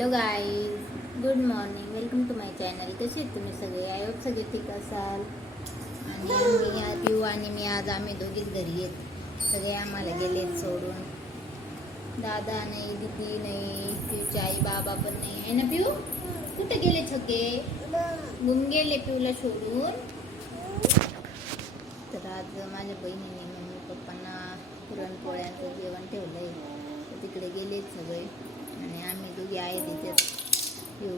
Hello guys, good morning, welcome to my channel. कसे आहेत तुम्ही सगळे? आय होप सगळे ठीक असाल. आणि पिऊ आणि मी आज आम्ही दोघीच घरी आहेत. सगळे आम्हाला गेलेत सोडून. दादा नाही, दीदी नाही, पिऊची आई बाबा पण नाही आहे ना. पिऊ कुठे गेले? छके गुम गेले पिऊला सोडून. तर आज माझ्या बहिणीने मम्मी पप्पांना पुरणपोळ्यांचं जेवण ठेवलंय, तर तिकडे गेलेत सगळे. आणि आम्ही दोघी आहे तिच्यात. पिऊ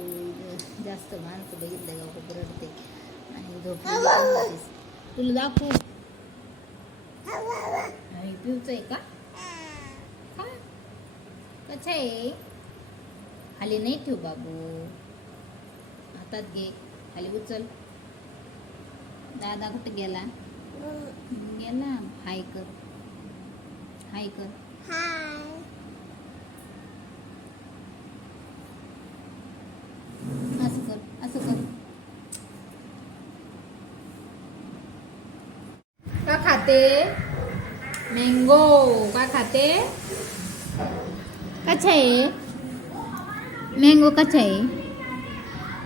जास्त माणसं बघितलं का खूप रडते आणि झोपली. तुला दाखवू? आणि पिऊचं आहे का? कसं आहे? खाली नाही ठेव बाबू, हातात घे, खाली उचल. दादा कुठे गेला? गेला. हाय कर, हाय कर. असं कर, असं कर. का खाते? मँगो का खाते? कच्चा आहे मँगो, कच्चा आहे.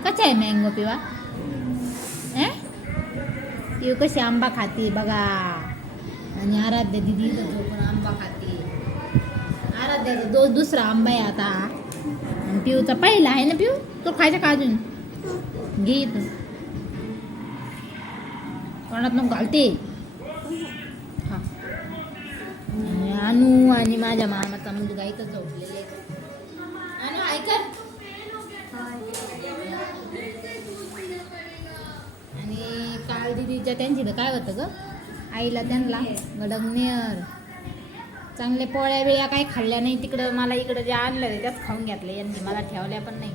कच्चा आहे मँगो पिवा. पिऊ कशी आंबा खाते बघा. आणि आराध्या दिदी पण आंबा खाते. आराध्याचा दुसरा आंबा आहे आता. आणि पिऊचा पहिला आहे ना. पिऊ तो खायचा का अजून? घे इथून, तोंडात मग घालते. हा. अनु आणि माझ्या मामाचा मुलगा इथं झोपलेले. अनु ऐकत. आणि काल दिदीच्या त्यांची काय होतं ग, आईला त्यांना गडगनेर चांगले पोळ्या बिळ्या काही खाल्ल्या नाही तिकडं. मला इकडं जे आणलं त्याच खाऊन घेतलं यांनी, मला ठेवल्या पण नाही.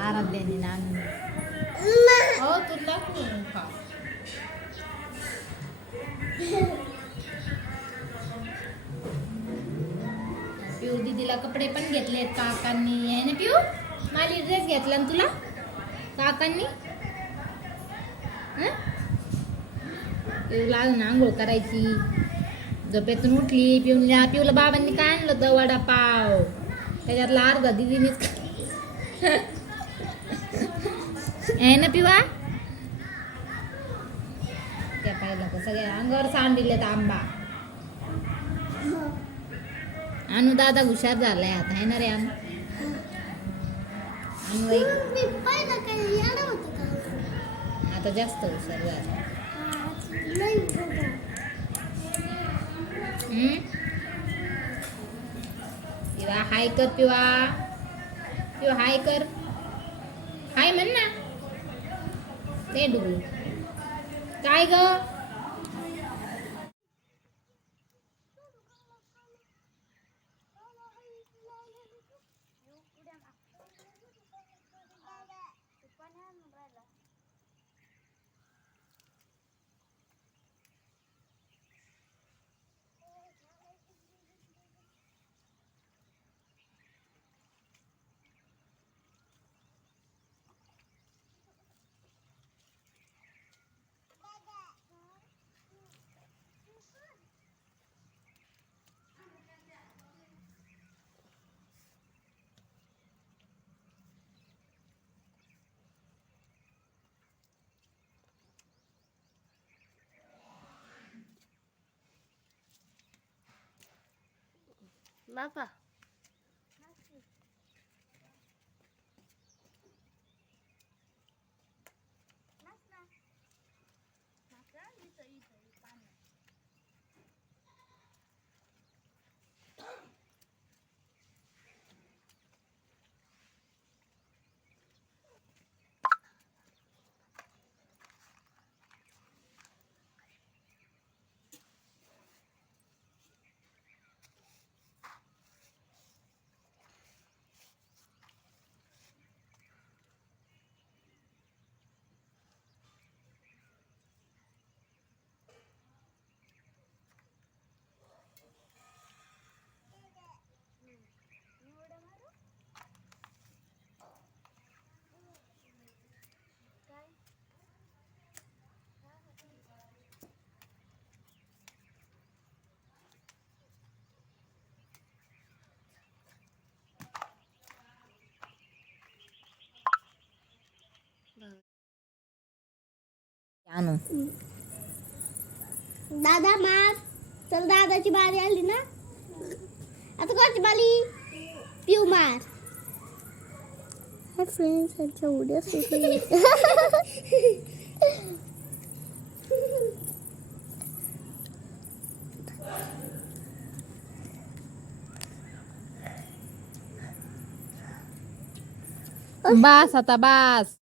आराध्याने ना हो तुला खा. पिऊ दीदीला कपडे पण घेतलेत काकांनी आहे ना. पिऊ माली ड्रेस घेतला ना तुला काकांनी. पिऊला अजून आंघोळ करायची. झोपेतून उठली. पिऊला बाबांनी काय आणलं होतं? वडापाव. त्याच्यातला अर्धा दिदीनेच आहे ना पिवा. त्या पाहिलं तर सगळ्या अंगावर सांडिलेत आंबा. अनु दादा हुशार झालाय आता आहे ना रे. आता जास्त हुशार झाला. पिवा हाय कर. पिवा हाय कर. हाय म्हण ना. ते डुगू काय ग? बापा आणू दादा मार. चल दादाची बारी आली ना. आता कोणती बारी? पिऊ मार. फ्रेंड्स ह्याच्या उड्या सुरू. बास आता बास.